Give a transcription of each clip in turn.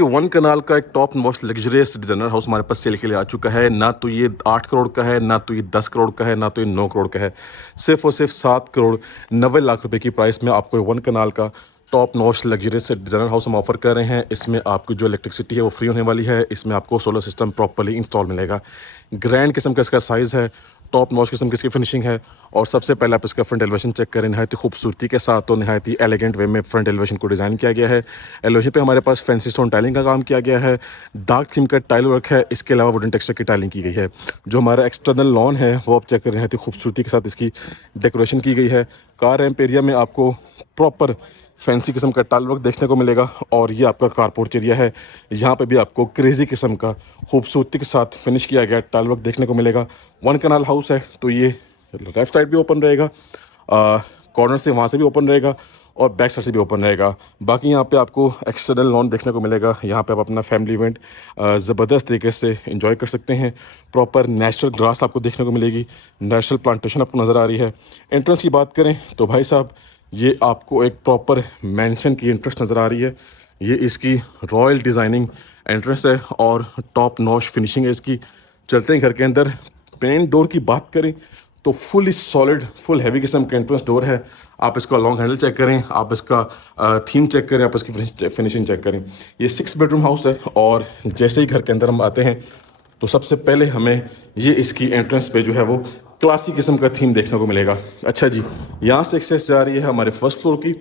जी 1 कनाल का एक top most luxurious designer house हमारे पास सेल के लिए आ चुका है। ना तो ये 8 करोड़ का है, ना तो ये 10 करोड़ का है, ना तो ये 9 करोड़ का है। सिर्फ़ और सिर्फ 7 करोड़ 90 लाख रुपए की प्राइस में आपको 1 कनाल का top notch luxurious designer house हम ऑफ़र कर रहे हैं। इसमें आपकी जो इलेक्ट्रिसिटी है वो फ्री होने वाली है। इसमें आपको सोलर सिस्टम प्रॉपर्ली इंस्टॉल मिलेगा। ग्रैंड किस्म का इसका साइज़ है, टॉप नॉच किस्म की इसकी फिनिशिंग है। और सबसे पहले आप इसका फ्रंट एलिवेशन चेक करें। नहायत ही खूबसूरती के साथ और नहायत ही एलिगेंट वे में फ्रंट एलिवेशन को डिज़ाइन किया गया है। एलिवेशन पे हमारे पास फैंसी स्टोन टाइलिंग का काम किया गया है। डार्क थीम का टाइल वर्क है। इसके अलावा वुडन टेक्सचर की टाइलिंग की गई है। जो हमारा एक्सटर्नल लॉन है वो आप चेक कर रहे हैं, खूबसूरती के साथ इसकी डेकोरेशन की गई है। कार रैंप एरिया में आपको प्रॉपर फैंसी किस्म का टाइल वर्क देखने को मिलेगा। और ये आपका कारपोर्च एरिया है। यहाँ पे भी आपको क्रेजी किस्म का खूबसूरती के साथ फिनिश किया गया टाइल वर्क देखने को मिलेगा। 1 कनाल हाउस है तो ये लेफ्ट साइड भी ओपन रहेगा, कॉर्नर से वहाँ से भी ओपन रहेगा और बैक साइड से भी ओपन रहेगा। बाकी यहाँ पे आपको एक्सटर्नल लॉन देखने को मिलेगा। यहाँ पे आप अपना फैमिली इवेंट ज़बरदस्त तरीके से एंजॉय कर सकते हैं। प्रॉपर नेचुरल ग्रास आपको देखने को मिलेगी, नेचुरल प्लांटेशन आपको नज़र आ रही है। एंट्रेंस की बात करें तो भाई साहब ये आपको एक प्रॉपर मैंशन की इंटरेस्ट नज़र आ रही है। ये इसकी रॉयल डिज़ाइनिंग एंट्रेंस है और टॉप नॉच फिनिशिंग है इसकी। चलते हैं घर के अंदर। पेन डोर की बात करें तो फुली सॉलिड फुल हैवी किस्म का एंट्रेंस डोर है। आप इसका लॉन्ग हैंडल चेक करें, आप इसका थीम चेक करें, आप इसकी फिनिशिंग चेक करें। ये 6 बेडरूम हाउस है और जैसे ही घर के अंदर हम आते हैं तो सबसे पहले हमें ये इसकी एंट्रेंस पे जो है वो क्लासी किस्म का थीम देखने को मिलेगा। अच्छा जी, यहाँ से एक्सेस जा रही है हमारे फर्स्ट फ्लोर की।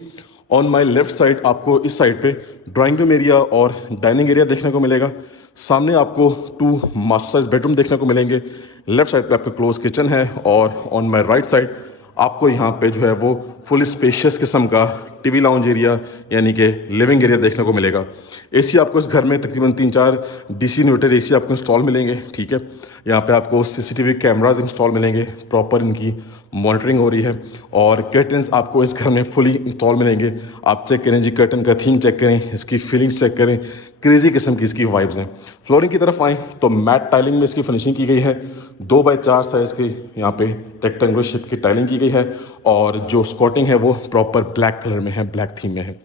ऑन माय लेफ्ट साइड आपको इस साइड पे ड्राइंग रूम एरिया और डाइनिंग एरिया देखने को मिलेगा। सामने आपको 2 मास्टर साइज बेडरूम देखने को मिलेंगे। लेफ्ट साइड पे आपका क्लोज किचन है और ऑन माय राइट साइड आपको यहाँ पे जो है वो फुल स्पेशियस किस्म का टीवी लाउंज एरिया यानी कि लिविंग एरिया देखने को मिलेगा। एसी आपको इस घर में तकरीबन 3-4 डीसी इन्वर्टर एसी आपको इंस्टॉल मिलेंगे, ठीक है। यहाँ पे आपको सीसीटीवी कैमरास इंस्टॉल मिलेंगे, प्रॉपर इनकी मॉनिटरिंग हो रही है। और कर्टन्स आपको इस घर में फुली इंस्टॉल मिलेंगे। आप चेक करें जी, कर्टन का थीम चेक करें, इसकी फीलिंग्स चेक करें, क्रेजी किस्म की इसकी वाइब्स हैं। फ्लोरिंग की तरफ आएँ तो मैट टाइलिंग में इसकी फिनिशिंग की गई है। 2x4 साइज़ की यहाँ पे रेक्टेंगुलर शेप की टाइलिंग की गई है और जो स्कॉटिंग है वो प्रॉपर ब्लैक कलर में है, ब्लैक थीम में है।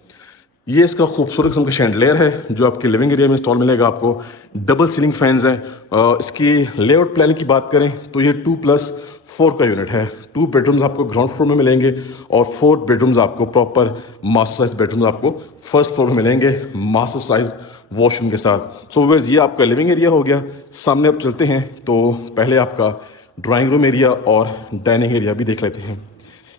ये इसका खूबसूरत किस्म का शैंडलियर है जो आपके लिविंग एरिया में इंस्टॉल मिलेगा आपको। डबल सीलिंग फैंस हैं। इसकी लेआउट प्लान की बात करें तो ये 2+4 का यूनिट है। 2 बेडरूम्स आपको ग्राउंड फ्लोर में मिलेंगे और 4 बेडरूम्स आपको प्रॉपर मास्टर साइज बेडरूम्स आपको फर्स्ट फ्लोर में मिलेंगे, मास्टर साइज वॉशरूम के साथ। सो व्यूअर्स, ये आपका लिविंग एरिया हो गया। सामने आप चलते हैं तो पहले आपका ड्राइंग रूम एरिया और डाइनिंग एरिया भी देख लेते हैं।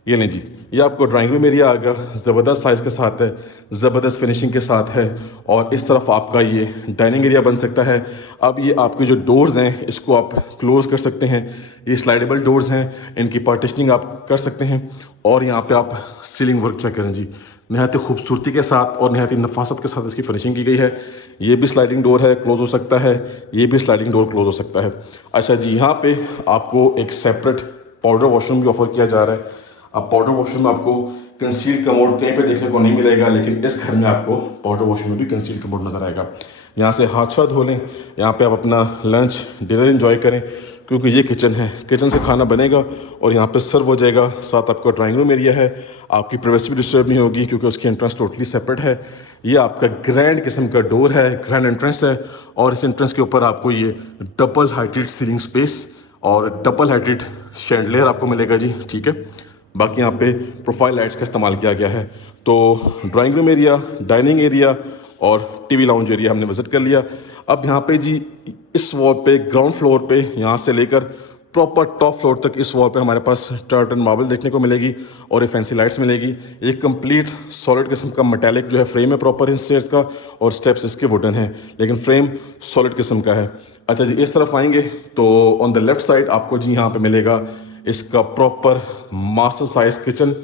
ये नहीं जी, ये आपको ड्राइंग रूम एरिया आ गया, ज़बरदस्त साइज़ के साथ है, ज़बरदस्त फिनिशिंग के साथ है। और इस तरफ आपका ये डाइनिंग एरिया बन सकता है। अब ये आपके जो डोर्स हैं इसको आप क्लोज़ कर सकते हैं। ये स्लाइडेबल डोर्स हैं, इनकी पार्टीशनिंग आप कर सकते हैं। और यहाँ पे आप सीलिंग वर्क चेक करें जी, नहायत खूबसूरती के साथ और नहायत नफासत के साथ इसकी फिनिशिंग की गई है। ये भी स्लाइडिंग डोर है, क्लोज़ हो सकता है। ये भी स्लाइडिंग डोर क्लोज़ हो सकता है। अच्छा जी, यहाँ पे आपको एक सेपरेट पाउडर वॉशरूम भी ऑफर किया जा रहा है। अब पाउडर वॉशरूम में आपको कंसील्ड कमोड कहीं पे देखने को नहीं मिलेगा, लेकिन इस घर में आपको पाउडर वॉशरूम में भी कंसील्ड कमोड नज़र आएगा। यहाँ से हाथ धो लें, यहाँ पे आप अपना लंच डिनर एंजॉय करें क्योंकि ये किचन है। किचन से खाना बनेगा और यहाँ पे सर्व हो जाएगा। साथ आपका ड्राइंग रूम एरिया है, आपकी प्राइवेसी भी डिस्टर्ब नहीं होगी क्योंकि उसकी एंट्रेंस टोटली सेपरेट है। ये आपका ग्रैंड किस्म का डोर है, ग्रैंड एंट्रेंस है। और इस एंट्रेंस के ऊपर आपको ये डबल हाइटेड सीलिंग स्पेस और डबल हाइटेड शैंडलियर आपको मिलेगा जी, ठीक है। बाकी यहाँ पे प्रोफाइल लाइट्स का इस्तेमाल किया गया है। तो drawing room area, dining area और टीवी लाउंज एरिया हमने विजिट कर लिया। अब यहाँ पे जी इस वॉल पे ग्राउंड फ्लोर पे यहाँ से लेकर प्रॉपर टॉप फ्लोर तक इस वॉल पे हमारे पास टर्टन मार्बल देखने को मिलेगी और ये फैंसी लाइट्स मिलेगी। एक कंप्लीट सॉलिड किस्म का मेटालिक जो है फ्रेम है प्रॉपर इन स्टेयर्स का, और स्टेप्स इसके वुडन है लेकिन फ्रेम सॉलिड किस्म का है। अच्छा जी, इस तरफ आएंगे तो ऑन द लेफ्ट साइड आपको जी यहाँ पे मिलेगा इसका प्रॉपर मास्टर साइज किचन।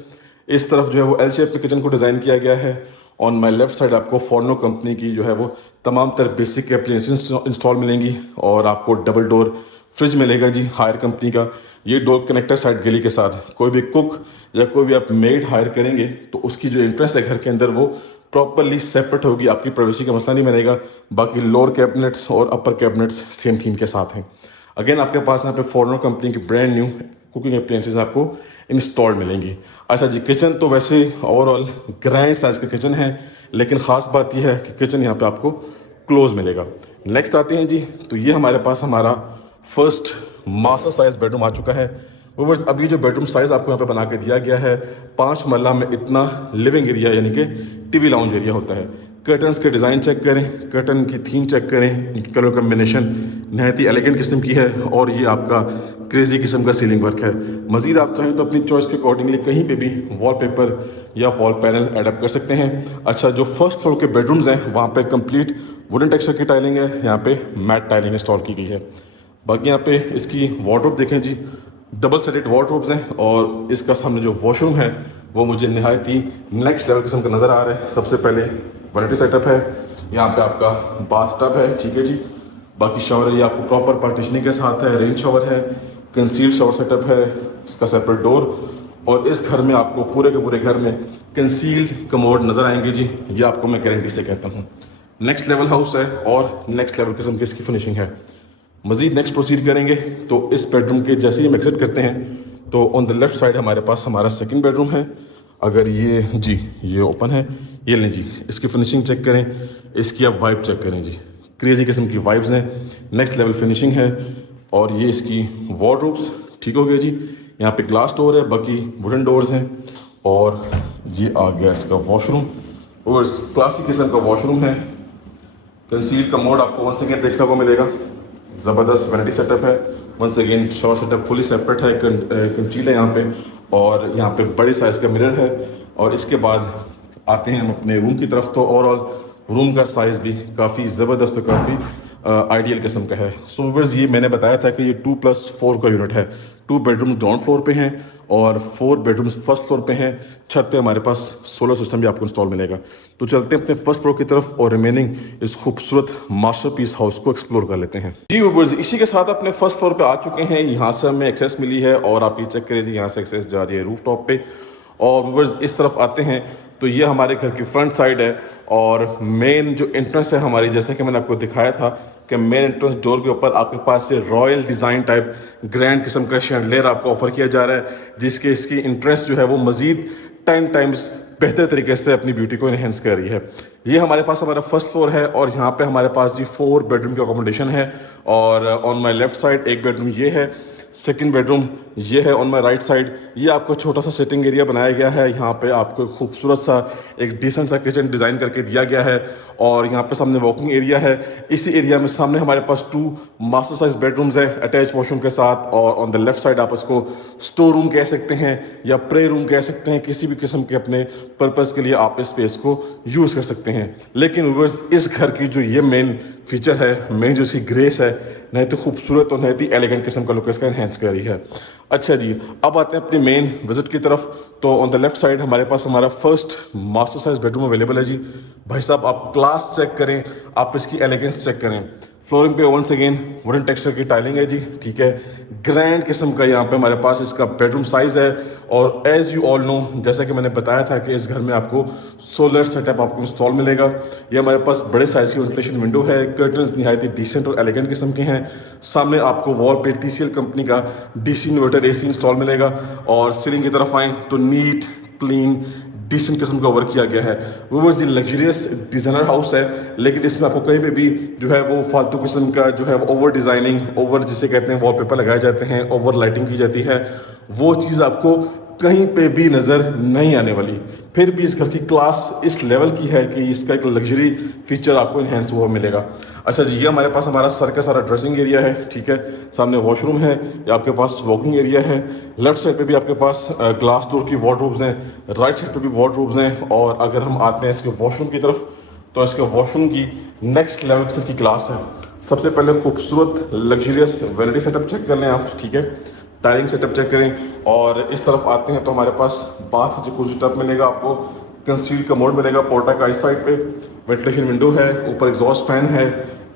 इस तरफ जो है वो एल शेप में किचन को डिज़ाइन किया गया है। ऑन माय लेफ्ट साइड आपको फॉर्नो कंपनी की जो है वो तमाम तरह बेसिक एप्लियंसेस इंस्टॉल मिलेंगी और आपको डबल डोर फ्रिज मिलेगा जी, हायर कंपनी का। ये डोर कनेक्टर साइड गली के साथ कोई भी कुक या कोई भी आप मेड हायर करेंगे तो उसकी जो इंटरेस्ट है घर के अंदर वो प्रॉपरली सेपरेट होगी, आपकी प्राइवेसी का मसला नहीं बनेगा। बाकी लोअर कैबिनेट्स और अपर कैबिनेट्स सेम थीम के साथ हैं। अगेन आपके पास यहाँ पे फॉर्नो कंपनी की ब्रांड न्यू कुकिंग अप्लायंसेस आपको इंस्टॉल मिलेंगी। अच्छा जी, किचन तो वैसे ओवरऑल ग्रैंड साइज का किचन है, लेकिन ख़ास बात यह है कि किचन यहाँ पे आपको क्लोज मिलेगा। नेक्स्ट आते हैं जी, तो ये हमारे पास हमारा फर्स्ट मास्टर साइज बेडरूम आ चुका है। व्यूअर्स, अभी जो बेडरूम साइज़ आपको यहाँ पे बना के दिया गया है, 5 मरला में इतना लिविंग एरिया यानी कि टीवी लाउंज एरिया होता है। कर्टन्स के डिज़ाइन चेक करें, कर्टन की थीम चेक करें, इनकी कलर कम्बिनेशन नहायत ही एलिगेंट किस्म की है और ये आपका क्रेजी किस्म का सीलिंग वर्क है। मज़ीद आप चाहें तो अपनी चॉइस के अकॉर्डिंगली कहीं पे भी वॉलपेपर या वॉल पैनल एडअप कर सकते हैं। अच्छा, जो फर्स्ट फ्लोर के बेडरूम्स हैं वहाँ पे कंप्लीट वुडन टेक्सचर की टाइलिंग है, यहाँ पे मैट टाइलिंग इंस्टॉल की गई है। बाकी यहाँ पे इसकी वार्डरोब देखें जी, डबल सेटेड वार्डरोब्स हैं और इसका सामने जो वॉशरूम है वो मुझे नहायत ही नेक्स्ट लेवल किस्म का नज़र आ रहा है। सबसे पहले वैनिटी सेटअप है, यहाँ पे आपका बाथ टब है, ठीक है जी। बाकी शावर है, ये आपको प्रॉपर पार्टीशनिंग के साथ है, रेन शावर है, कंसील्ड शावर सेटअप है, इसका सेपरेट डोर। और इस घर में आपको पूरे के पूरे घर में कंसील्ड कमोड नज़र आएंगे जी, ये आपको मैं गारंटी से कहता हूँ। नेक्स्ट लेवल हाउस है और नेक्स्ट लेवल किस्म की इसकी फिनिशिंग है। मज़ीद नेक्स्ट प्रोसीड करेंगे तो इस बेडरूम के जैसे ही हम एग्जिट करते हैं तो ऑन द लेफ़्ट साइड हमारे पास हमारा सेकंड बेडरूम है। अगर ये जी ये ओपन है, ये लें जी, इसकी फिनिशिंग चेक करें, इसकी आप वाइब चेक करें जी, क्रेजी किस्म की वाइब्स हैं, नेक्स्ट लेवल फिनिशिंग है। और ये इसकी वार्डरोब्स ठीक हो गया जी, यहाँ पे ग्लास डोर है, बाकी वुडन डोर्स हैं। और ये आ गया इसका वॉशरूम और क्लासिक किस्म का वॉशरूम है। कंसील कमोड आपको वन सेकेंड देखने को मिलेगा, ज़बरदस्त वैनिटी सेटअप है। Once again shower setup fully separate है, कंसील है यहाँ पे, और यहाँ पे बड़े साइज़ का मिरर है। और इसके बाद आते हैं हम अपने रूम की तरफ, तो ओवरऑल रूम का साइज़ भी काफ़ी ज़बरदस्त और काफ़ी आइडियल किस्म का है। सो व्यूअर्स, ये मैंने बताया था कि ये 2+4 का यूनिट है। 2 बेडरूम ग्राउंड फ्लोर पे हैं और 4 बेडरूम्स फर्स्ट फ्लोर पे हैं। छत पे हमारे पास सोलर सिस्टम भी आपको इंस्टॉल मिलेगा। तो चलते हैं अपने फर्स्ट फ्लोर की तरफ और रिमेनिंग इस खूबसूरत मास्टरपीस हाउस को एक्सप्लोर कर लेते हैं। जी व्यूअर्स, इसी के साथ अपने फर्स्ट फ्लोर पे आ चुके हैं। यहाँ से हमें एक्सेस मिली है और आप ये चेक करें जी, यहाँ से एक्सेस जा रही है रूफ टॉप पे। और व्यूअर्स, इस तरफ आते हैं तो ये हमारे घर की फ्रंट साइड है और मेन जो एंट्रेंस है हमारी, जैसे कि मैंने आपको दिखाया था कि मेन एंट्रेंस डोर के ऊपर आपके पास से रॉयल डिज़ाइन टाइप ग्रैंड किस्म का शैंडलियर आपको ऑफर किया जा रहा है, जिसके इसकी इंटरेस्ट जो है वो मज़ीद 10 टाइम्स बेहतर तरीके से अपनी ब्यूटी को इन्हेंस कर रही है। ये हमारे पास हमारा फर्स्ट फ्लोर है और यहाँ पे हमारे पास जी 4 बेडरूम की अकोमोडेशन है। और ऑन माई लेफ्ट साइड एक बेडरूम ये है, सेकंड बेडरूम ये है ऑन माय राइट साइड। ये आपको छोटा सा सिटिंग एरिया बनाया गया है, यहाँ पे आपको खूबसूरत सा एक डिसेंट सा किचन डिज़ाइन करके दिया गया है। और यहाँ पे सामने वॉकिंग एरिया है। इसी एरिया में सामने हमारे पास 2 मास्टर साइज बेडरूम्स है अटैच वॉशरूम के साथ। और ऑन द लेफ्ट साइड आप इसको स्टोर रूम कह सकते हैं या प्रे रूम कह सकते हैं, किसी भी किस्म के अपने पर्पज़ के लिए आप इस स्पेस को यूज़ कर सकते हैं। लेकिन व्यूअर्स, इस घर की जो ये मेन फीचर है, मेन जो इसकी ग्रेस है, नहीं तो खूबसूरत और नहीं तो एलिगेंट किस्म का लुक इसका एनहेंस कर रही है। अच्छा जी, अब आते हैं अपनी मेन विजिट की तरफ। तो ऑन द लेफ्ट साइड हमारे पास हमारा first master size bedroom available है जी। भाई साहब, आप क्लास चेक करें, आप इसकी एलिगेंस चेक करें। फ्लोरिंग पे वंस अगेन वुडन टेक्सचर की टाइलिंग है जी, ठीक है। ग्रैंड किस्म का यहाँ पे हमारे पास इसका बेडरूम साइज़ है। और एज़ यू ऑल नो, जैसा कि मैंने बताया था कि इस घर में आपको सोलर सेटअप आपको इंस्टॉल मिलेगा। ये हमारे पास बड़े साइज़ की वेंटिलेशन विंडो है, कर्टन्स नहायत ही डिसेंट और एलिगेंट किस्म के हैं। सामने आपको वॉल पे TCL कंपनी का DC इन्वर्टर AC इंस्टॉल मिलेगा। और सीलिंग की तरफ आएँ तो नीट क्लीन डिसेंट किस्म का वर्क किया गया है। व्यूअर्स, ये लग्जरियस डिज़ाइनर हाउस है, लेकिन इसमें आपको कहीं पे भी जो है वो फालतू किस्म का जो है वो ओवर डिज़ाइनिंग, ओवर जिसे कहते हैं वॉलपेपर लगाए जाते हैं, ओवर लाइटिंग की जाती है, वो चीज़ आपको कहीं पे भी नज़र नहीं आने वाली। फिर भी इस घर की क्लास इस लेवल की है कि इसका एक लग्जरी फीचर आपको इन्हेंस हुआ मिलेगा। अच्छा जी, ये हमारे पास हमारा सर का सारा ड्रेसिंग एरिया है, ठीक है। सामने वॉशरूम है, ये आपके पास वॉकिंग एरिया है। लेफ्ट साइड पे भी आपके पास ग्लास डोर की वार्डरोब्स हैं, राइट साइड पे भी वार्डरोब्स हैं। और अगर हम आते हैं इसके वॉशरूम की तरफ, तो इसके वॉशरूम की नेक्स्ट लेवल की क्लास है। सबसे पहले खूबसूरत लग्जरियस वैनिटी सेटअप चेक कर लें आप, ठीक है। टाइलिंग सेटअप चेक करें। और इस तरफ आते हैं तो हमारे पास बाथ जकूज़ी टब मिलेगा, आपको कंसील कमोड मिलेगा, पोर्टा का इस साइड पे वेंटिलेशन विंडो है, ऊपर एग्जॉस्ट फैन है।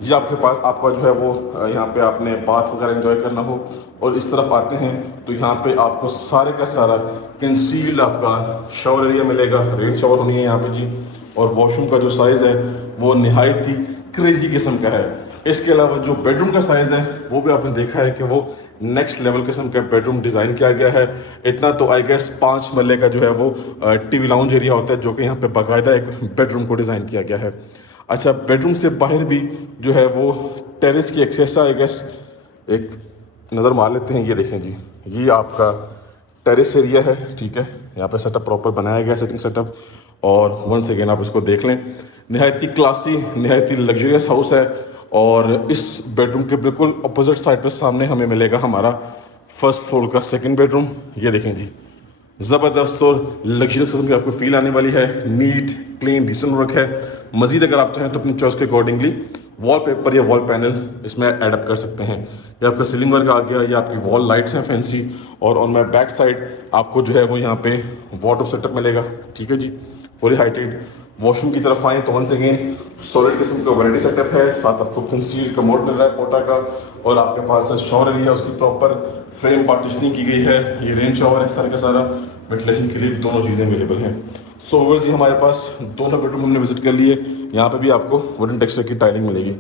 ये आपके पास आपका जो है वो यहाँ पे आपने बाथ वगैरह एंजॉय करना हो। और इस तरफ आते हैं तो यहाँ पे आपको सारे का सारा कंसील्ड आपका शावर एरिया मिलेगा, रेन शावर होनी है यहाँ पे जी। और वॉशरूम का जो साइज़ है वो नहायत ही क्रेजी किस्म का है। इसके अलावा जो बेडरूम का साइज़ है वो भी आपने देखा है कि वो नेक्स्ट लेवल किस्म का बेडरूम डिज़ाइन किया गया है। इतना तो आई गेस 5 मरले का जो है वो TV लाउंज एरिया होता है, जो कि यहाँ पे बाकायदा एक बेडरूम को डिज़ाइन किया गया है। अच्छा, बेडरूम से बाहर भी जो है वो टेरेस की एक्सेस आई गेस, एक नज़र मार लेते हैं। ये देखें जी, ये आपका टेरेस एरिया है, ठीक है। यहाँ पे सेटअप प्रॉपर बनाया गया, सेटिंग सेटअप, और वंस अगेन आप इसको देख लें। नहायत ही क्लासी, नहायत ही लग्जरियस हाउस है। और इस बेडरूम के बिल्कुल अपोजिट साइड पे सामने हमें मिलेगा हमारा फर्स्ट फ्लोर का सेकंड बेडरूम। ये देखें जी, ज़बरदस्त और लग्जरियस किस्म की आपको फील आने वाली है। नीट क्लीन डिसेंट वर्क है। मजीद अगर आप चाहें तो अपनी चॉइस के अकॉर्डिंगली वॉल पेपर या वॉल पैनल इसमें एडअप कर सकते हैं। ये आपका सीलिंग वर्क आ गया, ये आपकी वॉल लाइट्स हैं फैंसी। और ऑन माई बैक साइड आपको जो है वो यहाँ पे वार्डरोब सेटअप मिलेगा, ठीक है जी, फुली हाइटेड। वॉशरूम की तरफ आएँ तो वंस अगेन सॉलिड किस्म का वैनिटी सेटअप है, साथ आपको कंसील कमोड मिल रहा है पोटा का। और आपके पास शॉवर एरिया, उसकी प्रॉपर फ्रेम पार्टीशनिंग की गई है। ये रेन शॉवर है सारा का सारा, वेंटिलेशन के लिए दोनों चीज़ें अवेलेबल हैं। सो व्यूअर्स जी, हमारे पास दोनों बेडरूम हमने विजिट कर लिए। यहाँ पे भी आपको वुडन टेक्सचर की टाइलिंग मिलेगी।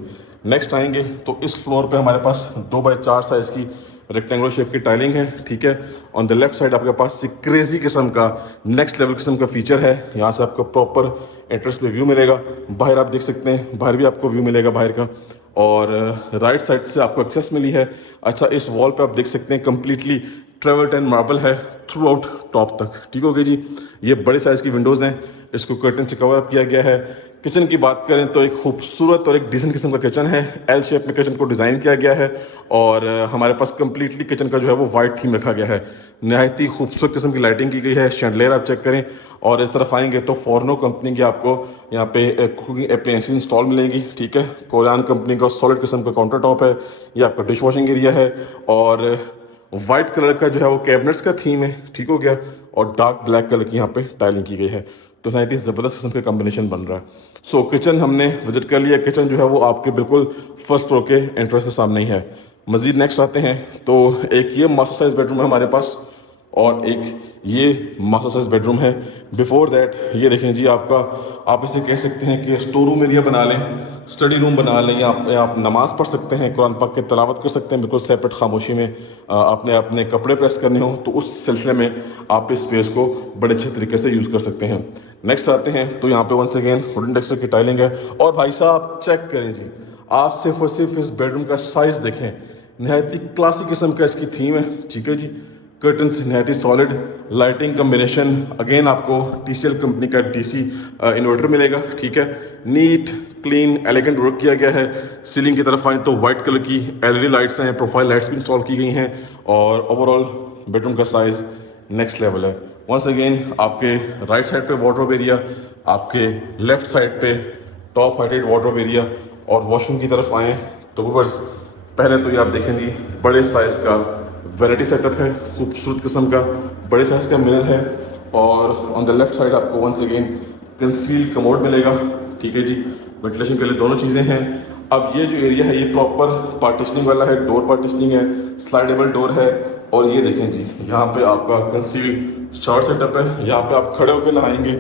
नेक्स्ट आएंगे तो इस फ्लोर पे हमारे पास 2x4 साइज़ की रेक्टेंगुलर शेप की टाइलिंग है, ठीक है। ऑन द लेफ्ट साइड आपके पास क्रेजी किस्म का नेक्स्ट लेवल किस्म का फीचर है। यहाँ से आपको प्रॉपर एंट्रेंस पे व्यू मिलेगा। बाहर आप देख सकते हैं, बाहर भी आपको व्यू मिलेगा बाहर का। और राइट साइड से आपको एक्सेस मिली है। अच्छा, इस वॉल पे आप देख सकते हैं कंप्लीटली ट्रेवल टेन मार्बल है थ्रू आउट टॉप तक, ठीक हो गई जी। ये बड़े साइज़ की विंडोज़ हैं, इसको कर्टन से कवर अप किया गया है। किचन की बात करें तो एक खूबसूरत और एक डिसेंट किस्म का किचन है। एल शेप में किचन को डिज़ाइन किया गया है। और हमारे पास कंप्लीटली किचन का जो है वो वाइट थीम रखा गया है। नहायत ही खूबसूरत किस्म की लाइटिंग की गई है। शैंडलियर आप चेक करें। और इस तरफ आएंगे तो फॉर्नो कंपनी की आपको यहाँ पे कुकिंग अप्लायंसेस इंस्टॉल मिलेंगी, ठीक है। कोरियन कंपनी का सॉलिड किस्म का काउंटर टॉप है। ये आपका डिश वॉशिंग एरिया है। और वाइट कलर का जो है वो कैबिनेट्स का थीम है, ठीक हो गया। और डार्क ब्लैक कलर की यहाँ पे टाइलिंग की गई है। तो नहायत ही ज़बरदस्त किस्म का कॉम्बिनेशन बन रहा है। सो किचन हमने विजिट कर लिया। किचन जो है वो आपके बिल्कुल फर्स्ट फ्लोर के एंट्रेंस के सामने ही है। मज़ीद नेक्स्ट आते हैं तो एक ये मास्टर साइज बेडरूम है हमारे पास, और एक ये मास्टर साइज बेडरूम है। बिफोर दैट ये देखें जी, आपका आप इसे कह सकते हैं कि स्टोर रूम एरिया बना लें, स्टडी रूम बना लें, या आप नमाज़ पढ़ सकते हैं, कुरान पाक की तिलावत कर सकते हैं बिल्कुल सेपरेट खामोशी में। आपने अपने कपड़े प्रेस करने हो तो उस सिलसिले में आप इस स्पेस को बड़े अच्छे तरीके से यूज़ कर सकते हैं। नेक्स्ट आते हैं तो यहाँ पे वंस अगेन वुडन टेक्सचर की टाइलिंग है। और भाई साहब चेक करें जी, आप सिर्फ और सिर्फ इस बेडरूम का साइज़ देखें। नहायत ही क्लासिक किस्म का इसकी थीम है, ठीक है जी। कर्टन्स नहायत ही सॉलिड, लाइटिंग कम्बिनेशन, अगेन आपको TCL कंपनी का DC इन्वर्टर मिलेगा, ठीक है। नीट क्लीन एलिगेंट वर्क किया गया है। सीलिंग की तरफ आए तो वाइट कलर की LED लाइट्स हैं, प्रोफाइल लाइट्स भी इंस्टॉल की गई हैं। और ओवरऑल बेडरूम का साइज़ नेक्स्ट लेवल है। वंस अगेन आपके राइट साइड पे वार्डरोब एरिया, आपके लेफ्ट साइड पे टॉप हाइटेड वार्डरोब एरिया। और वॉशरूम की तरफ आएँ तो बस पहले तो ये आप देखें जी, बड़े साइज़ का वैनिटी सेटअप है, खूबसूरत किस्म का बड़े साइज़ का मिरर है। और ऑन द लेफ्ट साइड आपको वंस अगेन कंसील कमोड मिलेगा, ठीक है जी। वेंटिलेशन के लिए दोनों चीज़ें हैं। अब ये जो एरिया है ये प्रॉपर पार्टीशनिंग वाला है, डोर पार्टीशनिंग है, स्लाइडेबल डोर है। और ये देखें जी, यहाँ पे आपका कंसील शावर सेटअप है। यहाँ पे आप खड़े होकर नहाएंगे,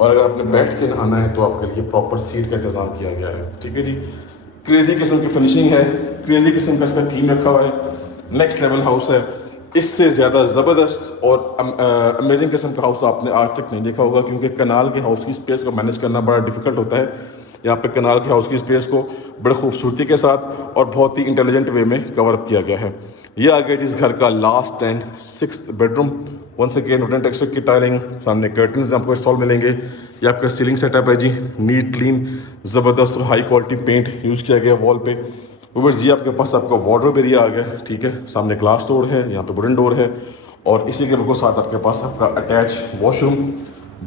और अगर आपने बैठ के नहाना है तो आपके लिए प्रॉपर सीट का इंतज़ाम किया गया है, ठीक है जी। क्रेजी किस्म की फिनिशिंग है, क्रेजी किस्म का इसका थीम रखा हुआ है। नेक्स्ट लेवल हाउस है। इससे ज़्यादा ज़बरदस्त और अमेजिंग किस्म का हाउस आपने आज तक नहीं देखा होगा, क्योंकि कनाल के हाउस की स्पेस को मैनेज करना बड़ा डिफिकल्ट होता है। यहाँ पे कनाल के हाउस की स्पेस को बड़े खूबसूरती के साथ और बहुत ही इंटेलिजेंट वे में कवर अप किया गया है। ये आ गया जिस घर का last end 6th bedroom. Once again wooden texture की टाइलिंग, सामने कर्टन्स आपको इंस्टॉल मिलेंगे। ये आपका सीलिंग सेटअप है जी, नीट क्लीन ज़बरदस्त और हाई क्वालिटी पेंट यूज़ किया गया वॉल पे। व्यूअर्स जी, आपके पास आपका वार्डरोब एरिया आ गया, ठीक है। सामने ग्लास डोर है, यहाँ पे वुडन डोर है। और इसी के बिल्कुल साथ आपके पास आपका अटैच वॉशरूम,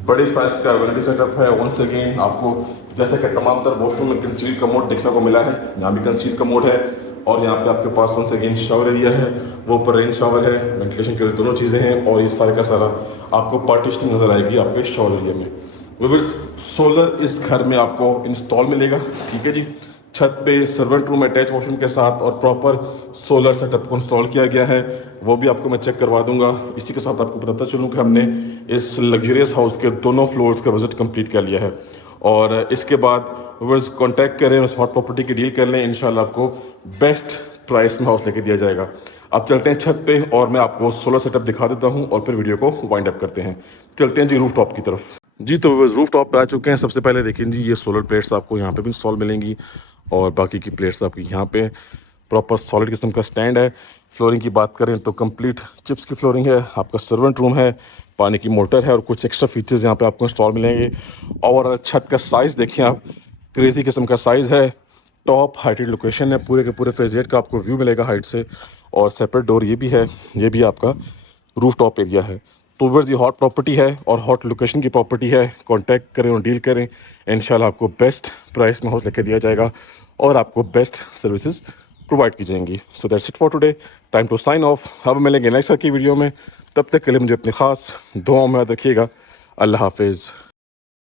बड़े साइज का वैनिटी सेटअप है। वंस अगेन आपको जैसे कि तमाम तर वॉशरूम में कंसील कमोड देखने को मिला है, यहाँ भी कंसील कमोड है। और यहाँ पे आपके पास वंस अगेन शावर एरिया है, वो ऊपर रेन शावर है, वेंटिलेशन के लिए दोनों चीज़ें हैं। और ये सारे का सारा आपको पार्टीशनिंग नज़र आएगी आपके शावर एरिया में। व्यूअर्स, सोलर इस घर में आपको इंस्टॉल मिलेगा, ठीक है जी। छत पे सर्वेंट रूम अटैच वॉशरूम के साथ और प्रॉपर सोलर सेटअप को इंस्टॉल किया गया है, वो भी आपको मैं चेक करवा दूंगा। इसी के साथ आपको बताता चलूँ कि हमने इस लग्जरियस हाउस के दोनों फ्लोर्स का विजिट कंप्लीट कर लिया है। और इसके बाद व्यूअर्स कांटेक्ट करें, हॉट प्रॉपर्टी की डील कर लें, इंशाल्लाह आपको बेस्ट प्राइस में हाउस लेके दिया जाएगा। अब चलते हैं छत पे और मैं आपको सोलर सेटअप दिखा देता हूँ और फिर वीडियो को वाइंड अप करते हैं। चलते हैं जी रूफ टॉप की तरफ। जी, तो रूफ टॉप पे आ चुके हैं। सबसे पहले देखिए जी, ये सोलर प्लेट्स आपको यहाँ पे भी इंस्टॉल मिलेंगी और बाकी की प्लेट्स आपकी यहाँ पे। प्रॉपर सॉलिड किस्म का स्टैंड है। फ्लोरिंग की बात करें तो कंप्लीट चिप्स की फ्लोरिंग है। आपका सर्वेंट रूम है, पानी की मोटर है और कुछ एक्स्ट्रा फीचर्स यहाँ पे आपको इंस्टॉल मिलेंगे। और छत का साइज़ देखिए आप, क्रेज़ी किस्म का साइज़ है। टॉप हाइटेड लोकेशन है, पूरे के पूरे फेज़ 8 का आपको व्यू मिलेगा हाइट से। और सेपरेट डोर ये भी है, ये भी आपका रूफ टॉप एरिया है। तो व्यूअर्स, ये हॉट प्रॉपर्टी है और हॉट लोकेशन की प्रॉपर्टी है। कांटेक्ट करें और डील करें, इंशाल्लाह आपको बेस्ट प्राइस में हाउस लेके दिया जाएगा और आपको बेस्ट सर्विसेज प्रोवाइड की जाएंगी। So that's it for today, time to sign off. अब मिलेंगे नेक्स्ट की वीडियो में, तब तक के लिए मुझे अपनी ख़ास दुआओं में याद रखिएगा। अल्लाह हाफिज़।